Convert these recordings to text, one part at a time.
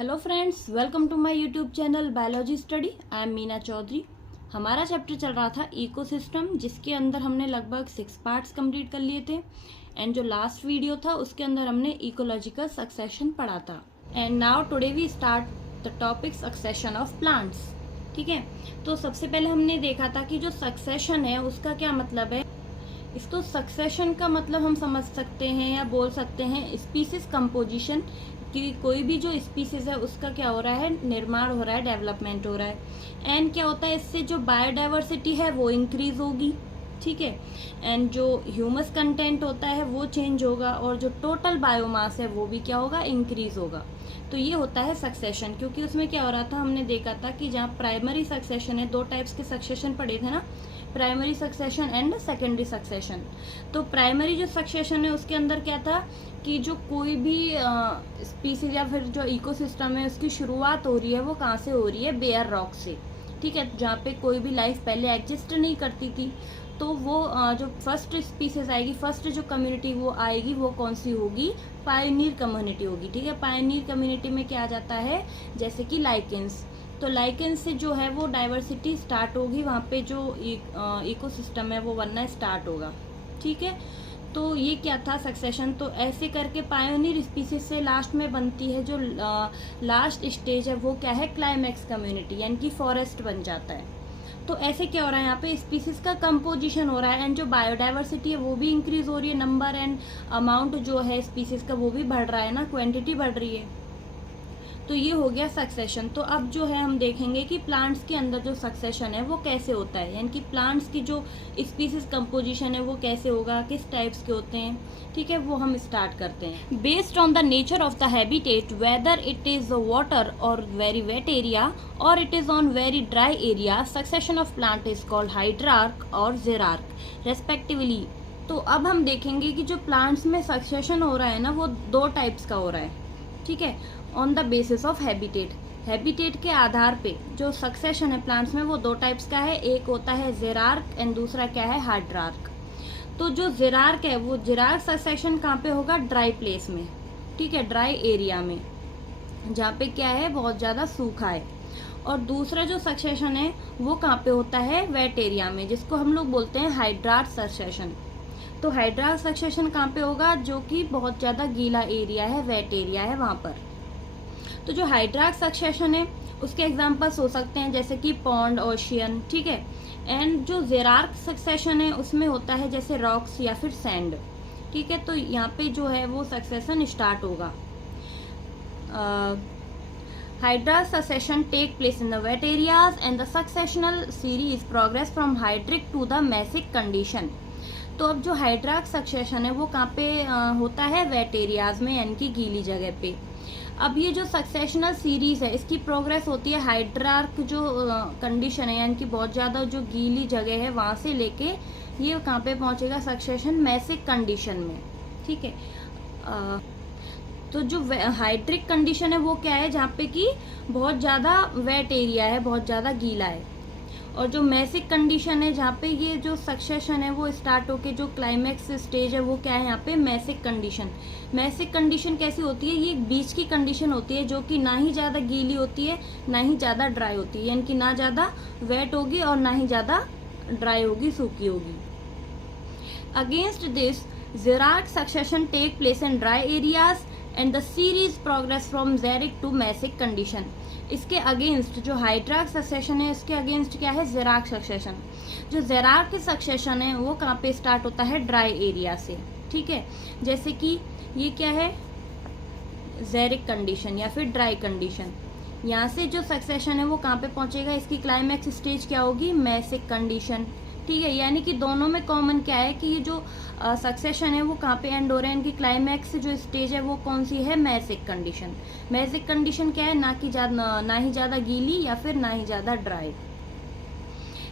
Hello friends, welcome to my YouTube channel biology study. I am Meena Chaudhary. हमारा chapter चल रहा था इकोसिस्टम, जिसके अंदर हमने लगभग 6 पार्ट्स कंप्लीट कर लिए थे। एंड जो लास्ट वीडियो था उसके अंदर हमने इकोलॉजिकल सक्सेशन पढ़ा था। And now today we start the topic succession of plants. ठीक है, तो सबसे पहले हमने देखा था कि जो सक्सेशन है उसका क्या मतलब है। इसको सक्सेशन का मतलब हम समझ सकते हैं या बोल सकते हैं स्पीसीज कंपोजिशन, कि कोई भी जो स्पीसीज है उसका क्या हो रहा है, निर्माण हो रहा है, डेवलपमेंट हो रहा है। एंड क्या होता है, इससे जो बायोडाइवर्सिटी है वो इंक्रीज होगी। ठीक है, एंड जो ह्यूमस कंटेंट होता है वो चेंज होगा और जो टोटल बायोमास है वो भी क्या होगा, इंक्रीज होगा। तो ये होता है सक्सेशन। क्योंकि उसमें क्या हो रहा था, हमने देखा था कि जहाँ प्राइमरी सक्सेशन है, दो टाइप्स के सक्सेशन पढ़े थे ना, primary succession and secondary succession. तो प्राइमरी जो सक्सेशन है उसके अंदर क्या था कि जो कोई भी स्पीसीज या फिर जो इकोसिस्टम है उसकी शुरुआत हो रही है वो कहाँ से हो रही है, बेयर रॉक से। ठीक है, जहाँ पे कोई भी लाइफ पहले एग्जिस्ट नहीं करती थी। तो वो जो फर्स्ट स्पीसीज आएगी, फर्स्ट जो कम्युनिटी वो आएगी, वो कौन सी होगी, पायनियर कम्युनिटी होगी। ठीक है, पायनियर कम्युनिटी में क्या आ जाता है, जैसे कि लाइकेंस। तो लाइकेंस से जो है वो डाइवर्सिटी स्टार्ट होगी, वहाँ पे जो इकोसिस्टम है वो बनना स्टार्ट होगा। ठीक है, तो ये क्या था, सक्सेशन। तो ऐसे करके पायोनियर स्पीसीज से लास्ट में बनती है जो लास्ट स्टेज है वो क्या है, क्लाइमैक्स कम्युनिटी, यानी कि फॉरेस्ट बन जाता है। तो ऐसे क्या हो रहा है, यहाँ पे स्पीसीज का कंपोजिशन हो रहा है एंड जो बायोडाइवर्सिटी है वो भी इंक्रीज हो रही है, नंबर एंड अमाउंट जो है स्पीसीज का वो भी बढ़ रहा है ना, क्वांटिटी बढ़ रही है। तो ये हो गया सक्सेशन। तो अब जो है हम देखेंगे कि प्लांट्स के अंदर जो सक्सेशन है वो कैसे होता है, यानी कि प्लांट्स की जो स्पीसीज कंपोजिशन है वो कैसे होगा, किस टाइप्स के होते हैं। ठीक है, वो हम स्टार्ट करते हैं। Based on the nature of the habitat, whether it is water और वेरी वेट एरिया और it is on very dry area, succession of plant is called hydrarch और जेरार्क रेस्पेक्टिवली। तो अब हम देखेंगे कि जो प्लांट्स में सक्सेशन हो रहा है ना वो दो टाइप्स का हो रहा है। ठीक है, on the basis of habitat, habitat के आधार पे जो सक्सेशन है प्लांट्स में वो दो टाइप्स का है, एक होता है जेरार्क एंड दूसरा क्या है, हाइड्रार्क। तो जो जेरार्क है वो जेरार्क सक्सेशन कहाँ पे होगा, ड्राई प्लेस में। ठीक है, ड्राई एरिया में, जहाँ पे क्या है, बहुत ज़्यादा सूखा है। और दूसरा जो सक्सेशन है वो कहाँ पे होता है, वेट एरिया में, जिसको हम लोग बोलते हैं हाइड्रार्क सक्सेशन। तो हाइड्रार्क सक्सेशन कहाँ पे होगा, जो कि बहुत ज़्यादा गीला एरिया है, वेट एरिया है वहाँ पर। तो जो हाइड्रार्क सक्सेशन है उसके एग्जांपल्स हो सकते हैं जैसे कि पॉन्ड, ओशियन। ठीक है, एंड जो जेरार्क सक्सेशन है उसमें होता है जैसे रॉक्स या फिर सैंड। ठीक है, तो यहाँ पे जो है वो सक्सेशन स्टार्ट होगा। Hydrarch succession take place in the wet areas and the successional series progress from hydric to the mesic condition. तो अब जो हाइड्रार्क सक्सेशन है वो कहाँ पे होता है, वेट एरियाज में, यानी कि गीली जगह पे। अब ये जो सक्सेशनल सीरीज है इसकी प्रोग्रेस होती है हाइड्रार्क जो कंडीशन है, यानी कि बहुत ज़्यादा जो गीली जगह है वहाँ से लेके ये कहाँ पे पहुँचेगा, सक्सेशन मैसिक कंडीशन में। ठीक है, तो जो हाइड्रिक कंडीशन है वो क्या है, जहाँ पे कि बहुत ज़्यादा वेट एरिया है, बहुत ज़्यादा गीला है। और जो मैसिक कंडीशन है जहाँ पे ये जो सक्सेशन है वो स्टार्ट होके जो क्लाइमैक्स स्टेज है वो क्या है, यहाँ पे मैसिक कंडीशन। मैसिक कंडीशन कैसी होती है, ये बीच की कंडीशन होती है जो कि ना ही ज़्यादा गीली होती है ना ही ज़्यादा ड्राई होती है, यानी कि ना ज़्यादा वेट होगी और ना ही ज़्यादा ड्राई होगी, सूखी होगी। Against this xerarch succession take place in dry areas and the series progress from xeric to mesic condition. इसके अगेंस्ट जो हाइड्रार्क सक्सेशन है इसके अगेंस्ट क्या है, जेरार्क सक्सेशन। जो जेरार्क सक्सेशन है वो कहाँ पे स्टार्ट होता है, ड्राई एरिया से। ठीक है, जैसे कि ये क्या है, जेरिक कंडीशन या फिर ड्राई कंडीशन। यहाँ से जो सक्सेशन है वो कहाँ पे पहुँचेगा, इसकी क्लाइमैक्स स्टेज क्या होगी, मैसिक कंडीशन। ठीक है, यानी कि दोनों में कॉमन क्या है कि ये जो सक्सेशन है वो कहाँ पे एंड हो रहा है, इनकी क्लाइमैक्स जो स्टेज है वो कौन सी है, मैसिक कंडीशन। मैसिक कंडीशन क्या है, ना ही ज़्यादा गीली या फिर ना ही ज़्यादा dry.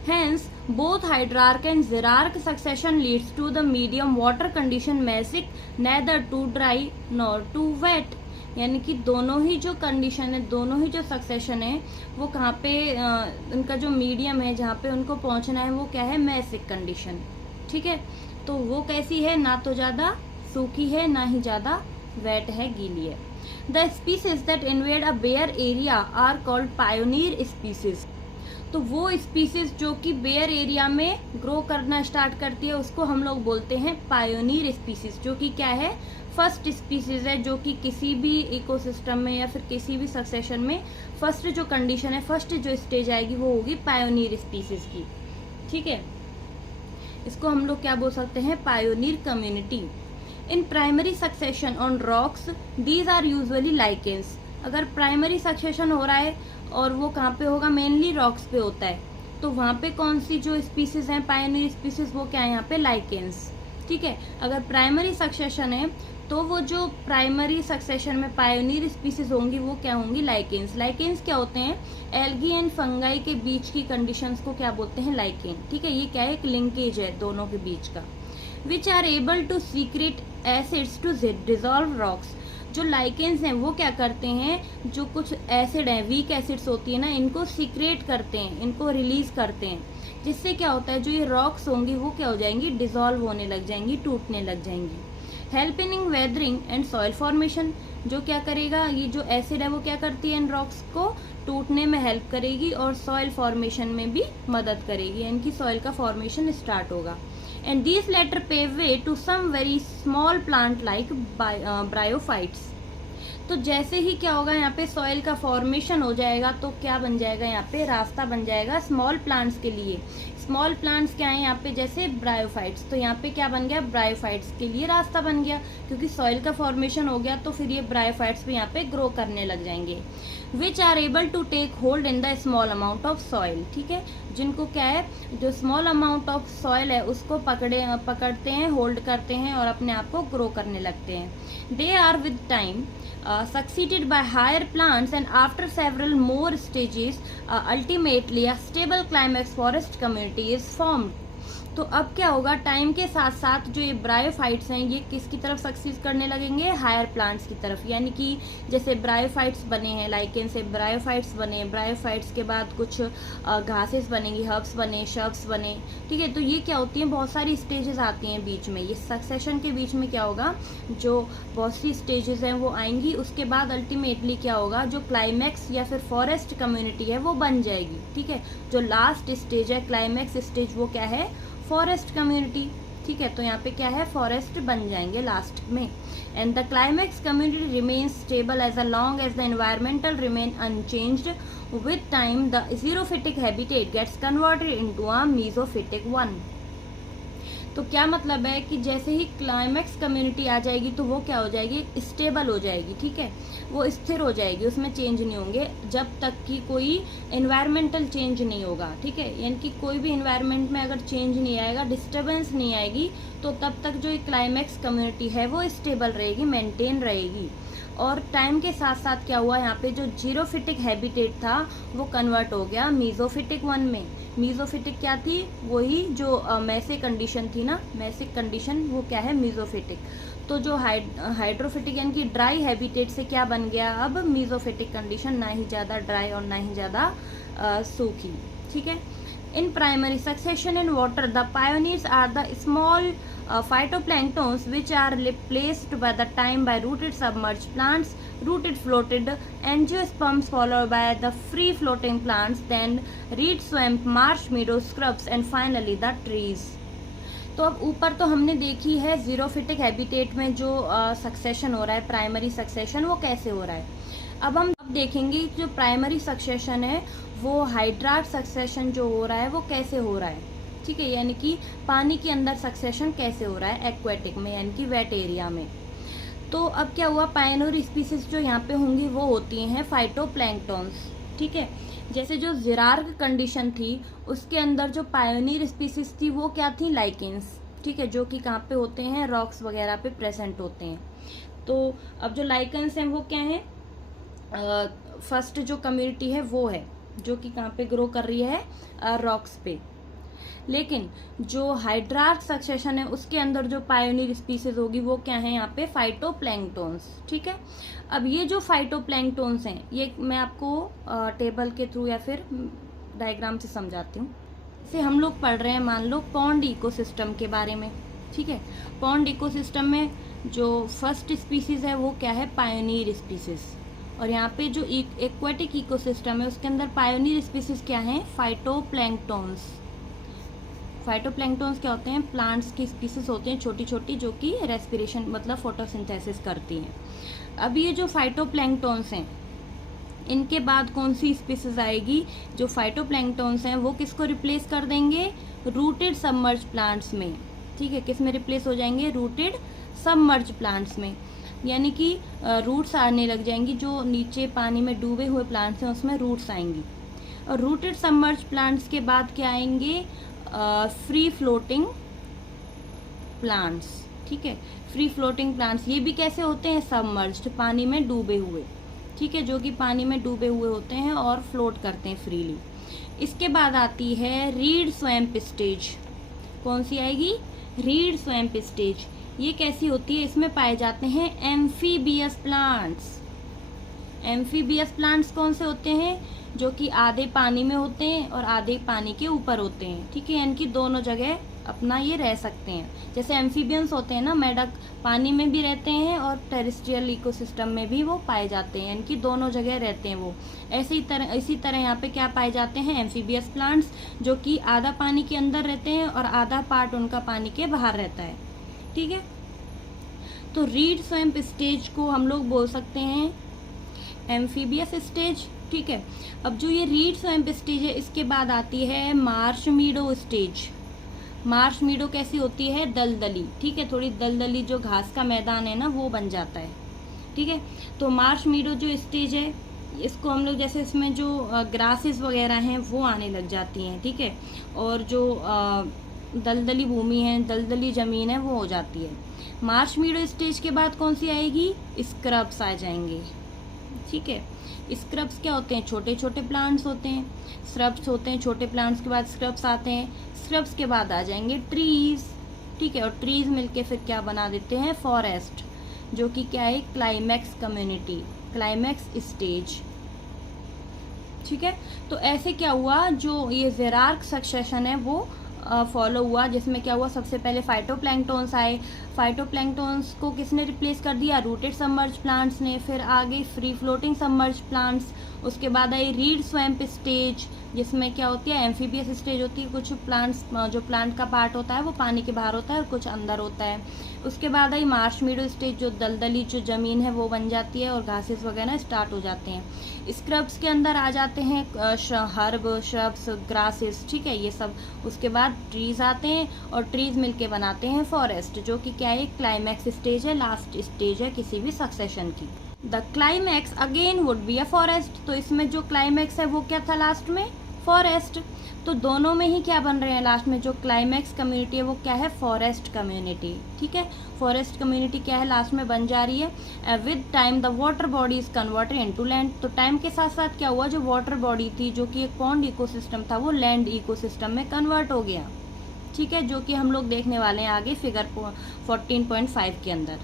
Hence, both hydrarch and xerarch succession leads to the medium water condition mesic, neither too dry nor too wet। यानी कि दोनों ही जो कंडीशन है, दोनों ही जो सक्सेशन है वो कहाँ पे उनका जो मीडियम है जहाँ पे उनको पहुँचना है वो क्या है, मैसिक कंडीशन। ठीक है, तो वो कैसी है, ना तो ज़्यादा सूखी है ना ही ज़्यादा वेट है, गीली है। The species that invade a bare area are called pioneer species. तो वो स्पीसीज जो कि बेयर एरिया में ग्रो करना स्टार्ट करती है उसको हम लोग बोलते हैं पायोनियर स्पीसीज, जो कि क्या है, फर्स्ट स्पीसीज है जो कि किसी भी इकोसिस्टम में या फिर किसी भी सक्सेशन में फर्स्ट जो कंडीशन है, फर्स्ट जो स्टेज आएगी वो होगी पायोनियर स्पीसीज की। ठीक है, इसको हम लोग क्या बोल सकते हैं, pioneer community. In primary succession on rocks these are usually lichens. अगर प्राइमरी सक्सेशन हो रहा है और वो कहाँ पे होगा, मेनली रॉक्स पे होता है, तो वहाँ पे कौन सी जो स्पीसीज हैं पायोनियर स्पीसीज, वो क्या है यहाँ पे, लाइकेंस। ठीक है, अगर प्राइमरी सक्सेशन है तो वो जो प्राइमरी सक्सेशन में पायोनियर स्पीसीज होंगी वो क्या होंगी, लाइकेंस। लाइकेंस क्या होते हैं, एल्गी एंड फंगाई के बीच की कंडीशंस को क्या बोलते हैं, लाइकेन। ठीक है, ये क्या है, एक लिंकेज है दोनों के बीच का। Which are able to secrete acids to dissolve rocks. जो लाइकेंस हैं वो क्या करते हैं, जो कुछ एसिड है, वीक एसिड्स होती है ना, इनको सीक्रेट करते हैं, इनको रिलीज करते हैं, जिससे क्या होता है, जो ये रॉक्स होंगी वो क्या हो जाएंगी, डिजॉल्व होने लग जाएंगी, टूटने लग जाएंगी। Help in weathering and soil formation. जो क्या करेगा, ये जो एसिड है वो क्या करती है, इन रॉक्स को टूटने में हेल्प करेगी और सॉइल फॉर्मेशन में भी मदद करेगी, इनकी सॉइल का फॉर्मेशन स्टार्ट होगा। And these latter pave way to some very small plant like bryophytes. तो जैसे ही क्या होगा, यहाँ पे सॉइल का फॉर्मेशन हो जाएगा तो क्या बन जाएगा, यहाँ पे रास्ता बन जाएगा स्मॉल प्लांट्स के लिए। स्मॉल प्लांट्स क्या है यहाँ पे, जैसे ब्रायोफाइट्स, तो यहाँ पे क्या बन गया, ब्रायोफाइट्स के लिए रास्ता बन गया, क्योंकि सॉइल का फॉर्मेशन हो गया तो फिर ये ब्रायोफाइट्स भी यहाँ पे ग्रो करने लग जाएंगे। Which are able to take hold in the small amount of soil. ठीक है, जिनको क्या है, जो स्मॉल अमाउंट ऑफ सॉइल है उसको पकड़ते हैं, होल्ड करते हैं और अपने आप को ग्रो करने लगते हैं। They are with time succeeded by higher plants and after several more stages ultimately a stable climax forest community is formed। तो अब क्या होगा, टाइम के साथ साथ जो ये ब्रायोफाइट्स हैं ये किसकी तरफ सक्सीड करने लगेंगे, हायर प्लांट्स की तरफ। यानी कि जैसे ब्रायोफाइट्स बने हैं, लाइकेन से ब्रायोफाइट्स बने, ब्रायोफाइट्स के बाद कुछ घासेस बनेंगी, हर्ब्स बने, शर्ब्स बने। ठीक है, तो ये क्या होती हैं, बहुत सारी स्टेजेस आती हैं बीच में, ये सक्सेशन के बीच में क्या होगा, जो बहुत सी स्टेजेस हैं वो आएंगी, उसके बाद अल्टीमेटली क्या होगा, जो क्लाइमैक्स या फिर फॉरेस्ट कम्युनिटी है वो बन जाएगी। ठीक है, जो लास्ट स्टेज है, क्लाइमैक्स स्टेज, वो क्या है, फॉरेस्ट कम्युनिटी। ठीक है, तो यहाँ पे क्या है, फॉरेस्ट बन जाएंगे लास्ट में। And the climax community remains stable as long as the environmental remain unchanged. With time the xerophytic habitat gets converted into a mesophytic one. तो क्या मतलब है कि जैसे ही क्लाइमैक्स कम्युनिटी आ जाएगी तो वो क्या हो जाएगी, स्टेबल हो जाएगी। ठीक है, वो स्थिर हो जाएगी, उसमें चेंज नहीं होंगे जब तक कि कोई एनवायरमेंटल चेंज नहीं होगा। ठीक है, यानी कि कोई भी एनवायरमेंट में अगर चेंज नहीं आएगा, डिस्टर्बेंस नहीं आएगी, तो तब तक जो क्लाइमैक्स कम्युनिटी है वो स्टेबल रहेगी, मेंटेन रहेगी। और टाइम के साथ साथ क्या हुआ, यहाँ पे जो जीरोफिटिक हैबिटेट था वो कन्वर्ट हो गया मीजोफिटिक वन में। मीजोफिटिक क्या थी, वही जो मैसिक कंडीशन थी ना, मैसिक कंडीशन, वो क्या है, मीजोफिटिक। तो जो हाइड्रोफिटिक यानी कि ड्राई हैबिटेट से क्या बन गया, अब मीजोफिटिक कंडीशन, ना ही ज़्यादा ड्राई और ना ही ज़्यादा सूखी। ठीक है, in primary succession in water the pioneers are the small phytoplanktons which are replaced by the time by rooted submerged plants, rooted floated angiosperms followed by the free floating plants, then reed swamp, marsh meadow, scrubs and finally the trees। तो अब ऊपर तो हमने देखी है xerophytic habitat में जो succession हो रहा है, प्राइमरी सक्सेशन, वो कैसे हो रहा है। अब हम देखेंगे जो प्राइमरी सक्सेशन है वो हाइड्राट सक्सेशन जो हो रहा है वो कैसे हो रहा है। ठीक है, यानी कि पानी के अंदर सक्सेशन कैसे हो रहा है, एक्वेटिक में यानी कि वेट एरिया में। तो अब क्या हुआ, पायोनियर स्पीसीज जो यहाँ पे होंगी वो होती हैं फाइटोप्लैंक्टन्स। ठीक है, जैसे जो जिरार्क कंडीशन थी उसके अंदर जो पायोनियर स्पीसीज थी वो क्या थी, लाइकेंस। ठीक है, जो कि कहाँ पे होते हैं, रॉक्स वगैरह पे प्रेजेंट होते हैं। तो अब जो लाइकेंस हैं वो क्या है, फर्स्ट जो कम्युनिटी है वो है जो कि कहाँ पे ग्रो कर रही है, रॉक्स पे। लेकिन जो हाइड्रार्क सक्सेशन है उसके अंदर जो पायोनियर स्पीसीज होगी वो क्या है, यहाँ पे फाइटोप्लैंक्टन्स। ठीक है, अब ये जो फाइटोप्लैंक्टन्स हैं ये मैं आपको टेबल के थ्रू या फिर डायग्राम से समझाती हूँ। जैसे हम लोग पढ़ रहे हैं, मान लो पॉन्ड इकोसिस्टम के बारे में। ठीक है, पॉन्ड इकोसिस्टम में जो फर्स्ट स्पीसीज है वो क्या है, पायोनियर स्पीसीज। और यहाँ पे जो एक्वाटिक इकोसिस्टम है उसके अंदर पायोनियर स्पीसीज क्या हैं, फाइटोप्लैंक्टन्स। फाइटोप्लैंक्टन्स क्या होते हैं, प्लांट्स की स्पीसीज होती हैं छोटी छोटी, जो कि रेस्पिरेशन मतलब फोटोसिंथेसिस करती हैं। अब ये जो फाइटोप्लैंक्टन्स हैं, इनके बाद कौन सी स्पीसीज आएगी, जो फाइटोप्लैंक्टन्स हैं वो किसको रिप्लेस कर देंगे, रूटेड सबमर्ज प्लांट्स में। ठीक है, किस में रिप्लेस हो जाएंगे, रूटेड सबमर्ज प्लांट्स में। यानी कि रूट्स आने लग जाएंगी, जो नीचे पानी में डूबे हुए प्लांट्स हैं उसमें रूट्स आएंगी। और रूटेड सबमर्ज प्लांट्स के बाद क्या आएंगे, फ्री फ्लोटिंग प्लांट्स। ठीक है, फ्री फ्लोटिंग प्लांट्स ये भी कैसे होते हैं, सबमर्ज्ड, पानी में डूबे हुए। ठीक है, जो कि पानी में डूबे हुए होते हैं और फ्लोट करते हैं फ्रीली। इसके बाद आती है रीड स्वैम्प स्टेज। कौन सी आएगी, रीड स्वैम्प स्टेज। ये कैसी होती है, इसमें पाए जाते हैं एम्फीबियस प्लांट्स। एम्फीबियस प्लांट्स कौन से होते हैं, जो कि आधे पानी में होते हैं और आधे पानी के ऊपर होते हैं। ठीक है, इनकी दोनों जगह अपना ये रह सकते हैं। जैसे एम्फीबियंस होते हैं ना, मेढक पानी में भी रहते हैं और टेरेस्ट्रियल इकोसिस्टम में भी वो पाए जाते हैं, इनकी दोनों जगह रहते हैं वो। इसी तरह यहाँ पे क्या पाए जाते हैं, एम्फीबियस प्लांट्स, जो कि आधा पानी के अंदर रहते हैं और आधा पार्ट उनका पानी के बाहर रहता है। ठीक है, तो रीड स्वैम्प स्टेज को हम लोग बोल सकते हैं एम्फीबियस स्टेज। ठीक है, अब जो ये रीड स्वैम्प स्टेज है, इसके बाद आती है मार्श मीडो स्टेज। मार्श मीडो कैसी होती है, दलदली। ठीक है, थोड़ी दलदली, जो घास का मैदान है ना वो बन जाता है। ठीक है, तो मार्श मीडो जो स्टेज है, इसको हम लोग जैसे इसमें जो ग्रासेस वगैरह हैं वो आने लग जाती हैं। ठीक है, और जो दलदली भूमि है, दलदली ज़मीन है, वो हो जाती है। मार्श मीडो स्टेज के बाद कौन सी आएगी, स्क्रब्स आ जाएंगे। ठीक है, स्क्रब्स क्या होते हैं, छोटे छोटे प्लांट्स होते हैं। स्क्रब्स होते हैं छोटे प्लांट्स के बाद स्क्रब्स आते हैं। स्क्रब्स के बाद आ जाएंगे ट्रीज। ठीक है, और ट्रीज मिलके फिर क्या बना देते हैं, फॉरेस्ट, जो कि क्या है, क्लाइमैक्स कम्युनिटी, क्लाइमैक्स स्टेज। ठीक है, तो ऐसे क्या हुआ, जो ये ज़ेरार्क सक्सेशन है वो फॉलो हुआ, जिसमें क्या हुआ, सबसे पहले फाइटोप्लैंक्टन्स आए। फाइटोप्लैंक्टन्स को किसने रिप्लेस कर दिया, रूटेड सबमर्ज प्लांट्स ने। फिर आ गई फ्री फ्लोटिंग सबमर्ज प्लांट्स। उसके बाद आई रीड स्वैम्प स्टेज, जिसमें क्या होती है, एम्फीबियस स्टेज होती है। कुछ प्लांट्स, जो प्लांट का पार्ट होता है वो पानी के बाहर होता है और कुछ अंदर होता है। उसके बाद आई मार्श मीडो स्टेज, जो दलदली जो ज़मीन है वो बन जाती है और घासेस वगैरह स्टार्ट हो जाते हैं। स्क्रब्स के अंदर आ जाते हैं हर्ब, श्रब्स, ग्रासेस। ठीक है, ये सब। उसके बाद ट्रीज आते हैं और ट्रीज मिलके बनाते हैं फॉरेस्ट, जो कि क्या है, क्लाइमैक्स स्टेज है, लास्ट स्टेज है किसी भी सक्सेशन की। The climax again would be a forest. तो इसमें जो क्लाइमैक्स है वो क्या था, लास्ट में फॉरेस्ट। तो दोनों में ही क्या बन रहे हैं, लास्ट में जो क्लाइमैक्स कम्युनिटी है वो क्या है, फॉरेस्ट कम्युनिटी। ठीक है, फॉरेस्ट कम्युनिटी क्या है, लास्ट में बन जा रही है। With time the water body is converted into land. तो टाइम के साथ साथ क्या हुआ, जो वाटर बॉडी थी, जो कि एक पॉन्ड इकोसिस्टम था, वो लैंड इकोसिस्टम में कन्वर्ट हो गया। ठीक है, जो कि हम लोग देखने वाले हैं आगे फिगर 14.5 के अंदर।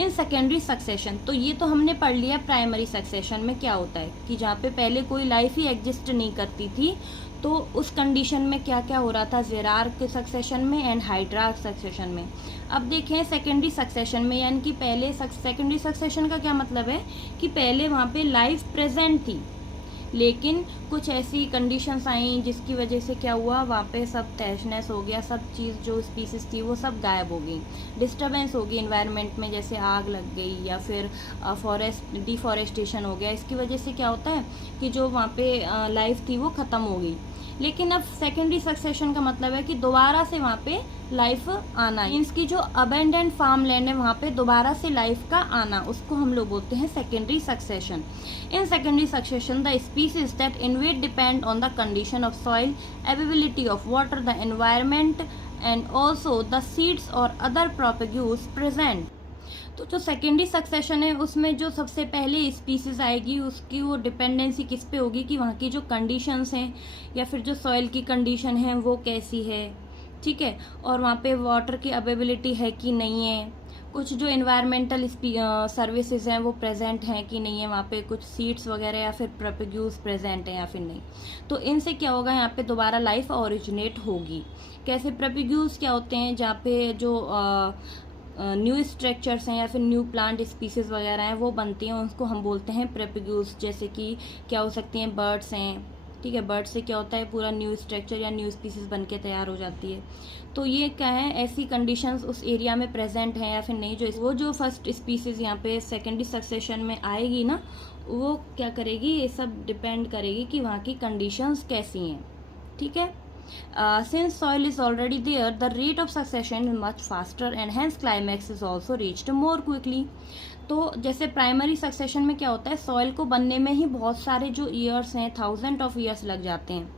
इन सेकेंडरी सक्सेशन, तो ये तो हमने पढ़ लिया। प्राइमरी सक्सेशन में क्या होता है कि जहाँ पे पहले कोई लाइफ ही एग्जिस्ट नहीं करती थी, तो उस कंडीशन में क्या क्या हो रहा था, ज़ेरार्क सक्सेशन में एंड हाइड्रार्क सक्सेशन में। अब देखें सेकेंडरी सक्सेशन में, यानी कि पहले सेकेंडरी सक्सेशन का क्या मतलब है कि पहले वहाँ पे लाइफ प्रेजेंट थी, लेकिन कुछ ऐसी कंडीशंस आई जिसकी वजह से क्या हुआ, वहाँ पे सब तहस-नहस हो गया, सब चीज़ जो स्पीसीज थी वो सब गायब हो गई। डिस्टर्बेंस हो गई इन्वायरमेंट में, जैसे आग लग गई या फिर फॉरेस्ट डिफॉरेस्टेशन हो गया। इसकी वजह से क्या होता है कि जो वहाँ पे लाइफ थी वो ख़त्म हो गई। लेकिन अब सेकेंडरी सक्सेशन का मतलब है कि दोबारा से वहाँ पे लाइफ आना, मीन्स की जो अबेंडेंट फार्म लैंड है वहाँ पे दोबारा से लाइफ का आना, उसको हम लोग बोलते हैं secondary succession. In secondary succession the species that invade depend on the condition of soil, availability of water, the environment and also the seeds और अदर प्रोपेग्यूस प्रेजेंट। तो जो सेकेंडरी सक्सेशन है उसमें जो सबसे पहले स्पीसीज आएगी उसकी वो डिपेंडेंसी किस पे होगी कि वहाँ की जो कंडीशंस हैं या फिर जो सॉइल की कंडीशन है वो कैसी है। ठीक है, और वहाँ पे वाटर की अवेलेबिलिटी है कि नहीं है, कुछ जो इन्वायरमेंटल सर्विसेज हैं वो प्रेजेंट हैं कि नहीं है, वहाँ पे कुछ सीड्स वगैरह या फिर प्रोपेग्यूस प्रेजेंट है या फिर नहीं। तो इनसे क्या होगा, यहाँ पे दोबारा लाइफ ओरिजिनेट होगी। कैसे, प्रोपेग्यूस क्या होते हैं, जहाँ पे जो न्यू स्ट्रक्चर्स हैं या फिर न्यू प्लांट स्पीसीज वगैरह हैं वो बनती हैं, उसको हम बोलते हैं प्रोपेग्यूल्स। जैसे कि क्या हो सकती हैं, बर्ड्स हैं, ठीक है। बर्ड से क्या होता है, पूरा न्यू स्ट्रक्चर या न्यू स्पीसीज बन के तैयार हो जाती है। तो ये क्या है, ऐसी कंडीशंस उस एरिया में प्रेजेंट हैं या फिर नहीं, जो फर्स्ट स्पीसीज यहाँ पे सेकेंडरी सक्सेशन में आएगी ना, वो क्या करेगी, ये सब डिपेंड करेगी कि वहाँ की कंडीशंस कैसी हैं, ठीक है। Since soil is already there, the rate of succession is much faster and hence climax is also reached more quickly. तो जैसे प्राइमरी सक्सेशन में क्या होता है, सॉइल को बनने में ही बहुत सारे जो ईयर्स हैं, 1000 ऑफ ईयर्स लग जाते हैं।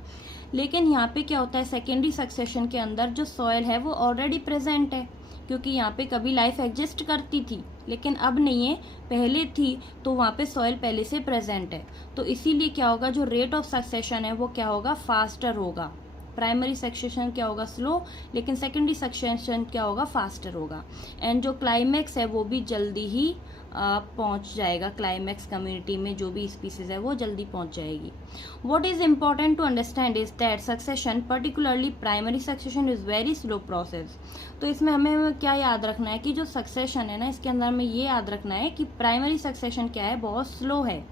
लेकिन यहाँ पे क्या होता है, सेकेंडरी सक्सेशन के अंदर जो सॉइल है वो ऑलरेडी प्रेजेंट है, क्योंकि यहाँ पे कभी लाइफ एग्जिस्ट करती थी लेकिन अब नहीं है, पहले थी, तो वहाँ पे सॉइल पहले से प्रेजेंट है। तो इसीलिए क्या होगा, जो रेट ऑफ सक्सेशन है वो क्या होगा, फास्टर होगा। प्राइमरी सक्सेशन क्या होगा, स्लो, लेकिन सेकेंडरी सक्सेशन क्या होगा, फास्टर होगा। एंड जो क्लाइमैक्स है वो भी जल्दी ही पहुंच जाएगा, क्लाइमैक्स कम्युनिटी में जो भी स्पीसीज है वो जल्दी पहुंच जाएगी। What is important to understand is that succession, particularly primary succession, is very slow process. तो इसमें हमें क्या याद रखना है कि जो सक्सेशन है ना, इसके अंदर हमें ये याद रखना है कि प्राइमरी सक्सेशन क्या है, बहुत स्लो है,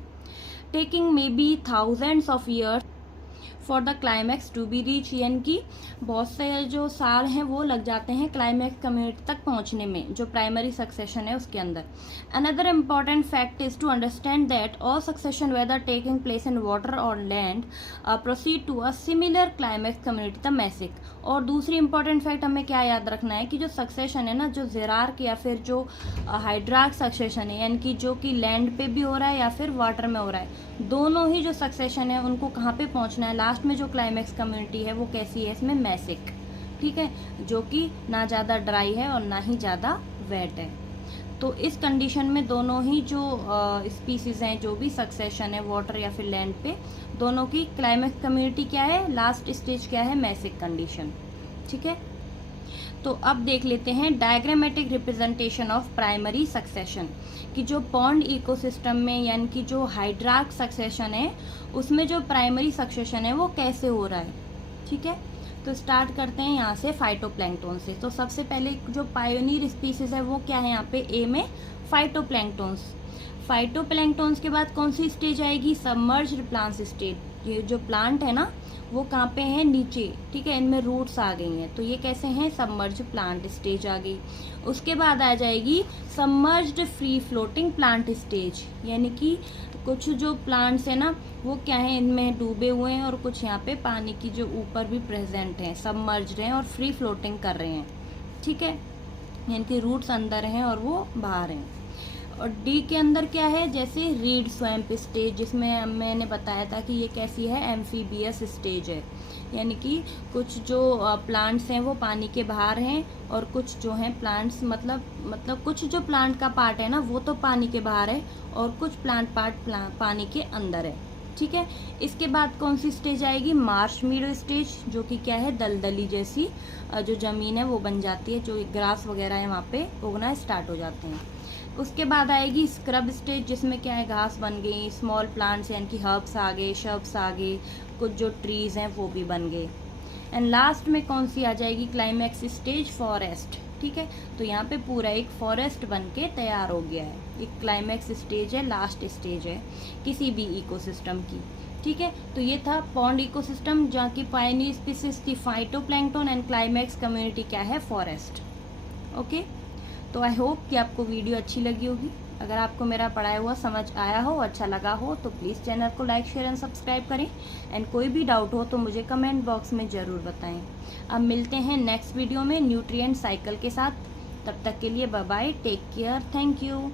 taking may be thousands of years for the climax to be reach, यानी कि बहुत से जो साल हैं वो लग जाते हैं क्लाइमैक्स कम्युनिटी तक पहुंचने में, जो प्राइमरी सक्सेशन है उसके अंदर। Another important fact is to understand that all succession whether taking place in water और land proceed to a similar climax community, the mesic. और दूसरी इंपॉर्टेंट फैक्ट हमें क्या याद रखना है कि जो सक्सेशन है ना, जो जेरार्क या फिर जो हाइड्रार्क सक्सेशन है, यानी कि जो कि लैंड पे भी हो रहा है या फिर वाटर में हो रहा है, दोनों ही जो सक्सेशन है उनको कहाँ पे पहुंचना है, लास्ट में जो क्लाइमैक्स कम्युनिटी है वो कैसी है, इसमें मैसिक, ठीक है, जो कि ना ज़्यादा ड्राई है और ना ही ज़्यादा वेट है। तो इस कंडीशन में दोनों ही जो स्पीसीज हैं, जो भी सक्सेशन है वाटर या फिर लैंड पे, दोनों की क्लाइमैक्स कम्युनिटी क्या है, लास्ट स्टेज क्या है, मैसिक कंडीशन, ठीक है। तो अब देख लेते हैं diagrammatic representation of primary succession, कि जो पॉन्ड इकोसिस्टम में यानी कि जो हाइड्रार्क सक्सेशन है उसमें जो प्राइमरी सक्सेशन है वो कैसे हो रहा है, ठीक है। तो स्टार्ट करते हैं यहाँ से फाइटोप्लैंक्टन से। तो सबसे पहले जो पायोनियर स्पीसीज है वो क्या है, यहाँ पे ए में फाइटोप्लैंक्टन्स। फाइटोप्लैंक्टन्स के बाद कौन सी स्टेज आएगी, सबमर्ज्ड प्लांट्स स्टेज। ये जो प्लांट है ना वो कहाँ पे है, नीचे, ठीक है, इनमें रूट्स आ गई हैं, तो ये कैसे हैं, सबमर्ज्ड प्लांट स्टेज आ गई। उसके बाद आ जाएगी submerged free floating plant stage, यानी कि कुछ जो प्लांट्स है ना वो क्या है, इनमें डूबे हुए हैं और कुछ यहाँ पे पानी की जो ऊपर भी प्रेजेंट हैं, सबमर्ज्ड हैं और फ्री फ्लोटिंग कर रहे हैं, ठीक है, यानी कि रूट्स अंदर हैं और वो बाहर हैं। और डी के अंदर क्या है, जैसे रीड स्वैम्प स्टेज, जिसमें मैंने बताया था कि ये कैसी है, एम्फीबियस स्टेज है, यानी कि कुछ जो प्लांट्स हैं वो पानी के बाहर हैं और कुछ जो हैं प्लांट्स मतलब कुछ जो प्लांट का पार्ट है ना वो तो पानी के बाहर है और कुछ प्लांट पार्ट पानी के अंदर है, ठीक है। इसके बाद कौन सी स्टेज आएगी, मार्श मीडो स्टेज, जो कि क्या है, दलदली जैसी जो जमीन है वो बन जाती है, जो ग्रास वगैरह है वहाँ पे उगना स्टार्ट हो जाते हैं। उसके बाद आएगी स्क्रब स्टेज, जिसमें क्या है, घास बन गई, स्मॉल प्लांट्स यानी कि हर्ब्स आ गए, शर्ब्स आ गए, कुछ जो ट्रीज हैं वो भी बन गए। एंड लास्ट में कौन सी आ जाएगी, क्लाइमैक्स स्टेज, फॉरेस्ट, ठीक है। तो यहाँ पे पूरा एक फॉरेस्ट बन के तैयार हो गया है, एक क्लाइमैक्स स्टेज है, लास्ट स्टेज है किसी भी इकोसिस्टम की, ठीक है। तो ये था पॉन्ड इकोसिस्टम, जहाँ की पायनियर स्पीसीज थी फाइटोप्लैंक्टन एंड क्लाइमैक्स कम्युनिटी क्या है, फॉरेस्ट, ओके। तो आई होप कि आपको वीडियो अच्छी लगी होगी। अगर आपको मेरा पढ़ाया हुआ समझ आया हो, अच्छा लगा हो, तो प्लीज़ चैनल को लाइक, शेयर एंड सब्सक्राइब करें। एंड कोई भी डाउट हो तो मुझे कमेंट बॉक्स में ज़रूर बताएं। अब मिलते हैं नेक्स्ट वीडियो में न्यूट्रिएंट साइकिल के साथ। तब तक के लिए bye bye, take care, thank you.